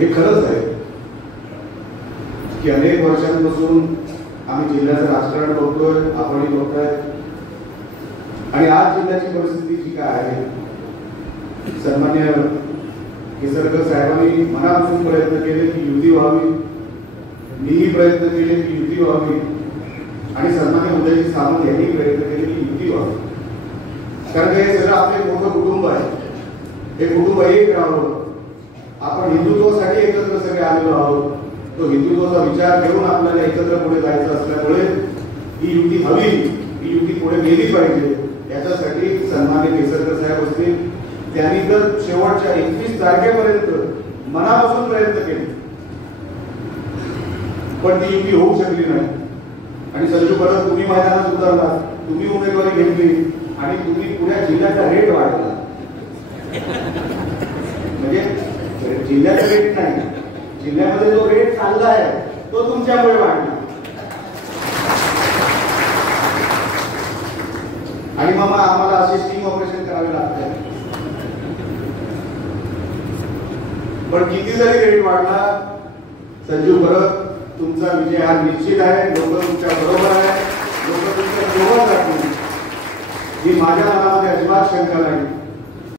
हे खरंच आहे की अनेक वर्षांपासून आम्ही जिल्ह्याचं राजकारण बघतोय, आपणही बघताय, आणि आज जिल्ह्याची परिस्थिती जी काय आहे, सन्मान्य केसरकर साहेबांनी मनापासून प्रयत्न केले की युती व्हावी, मीही प्रयत्न केले की युती व्हावी, आणि सन्मान्य उदयजी सामंत यांनी प्रयत्न केले की युती व्हावी. कारण हे सगळं आपले मोठं कुटुंब आहे, हे कुटुंब एक राहावं. आपण हिंदुत्वासाठी एकत्र सगळे आलेलो आहोत. तो हिंदुत्वाचा विचार घेऊन आपल्याला एकत्र पुढे जायचं असल्यामुळे ही युती हवी, ही युती पुढे गेली पाहिजे. याच्यासाठी सन्मान्य केसरकर साहेब असतील, त्यांनी तर शेवटच्या 21 तारखेपर्यंत मनापासून प्रयत्न केले, पण ती युती होऊ शकली नाही. आणि संजू परत तुम्ही मैदानात उतरला, तुम्ही उमेदवारी घेतली आणि तुम्ही पुण्या जिल्ह्याचा रेट वाढला. म्हणजे जिल्ह्याचा रेट नाही, जिल्ह्यामध्ये जो रेट चालला आहे तो तुमच्यामुळे वाढला. आणि मग आम्हाला असे स्टिंग ऑपरेशन करावे लागते. पण किती जरी रेट वाढला, संजू परत तुमचा विजय हा निश्चित आहे. लोक तुमच्या बरोबर आहे, लोक तुमच्या जवळ जातील, ही माझ्या मनामध्ये अजिबात शंका नाही.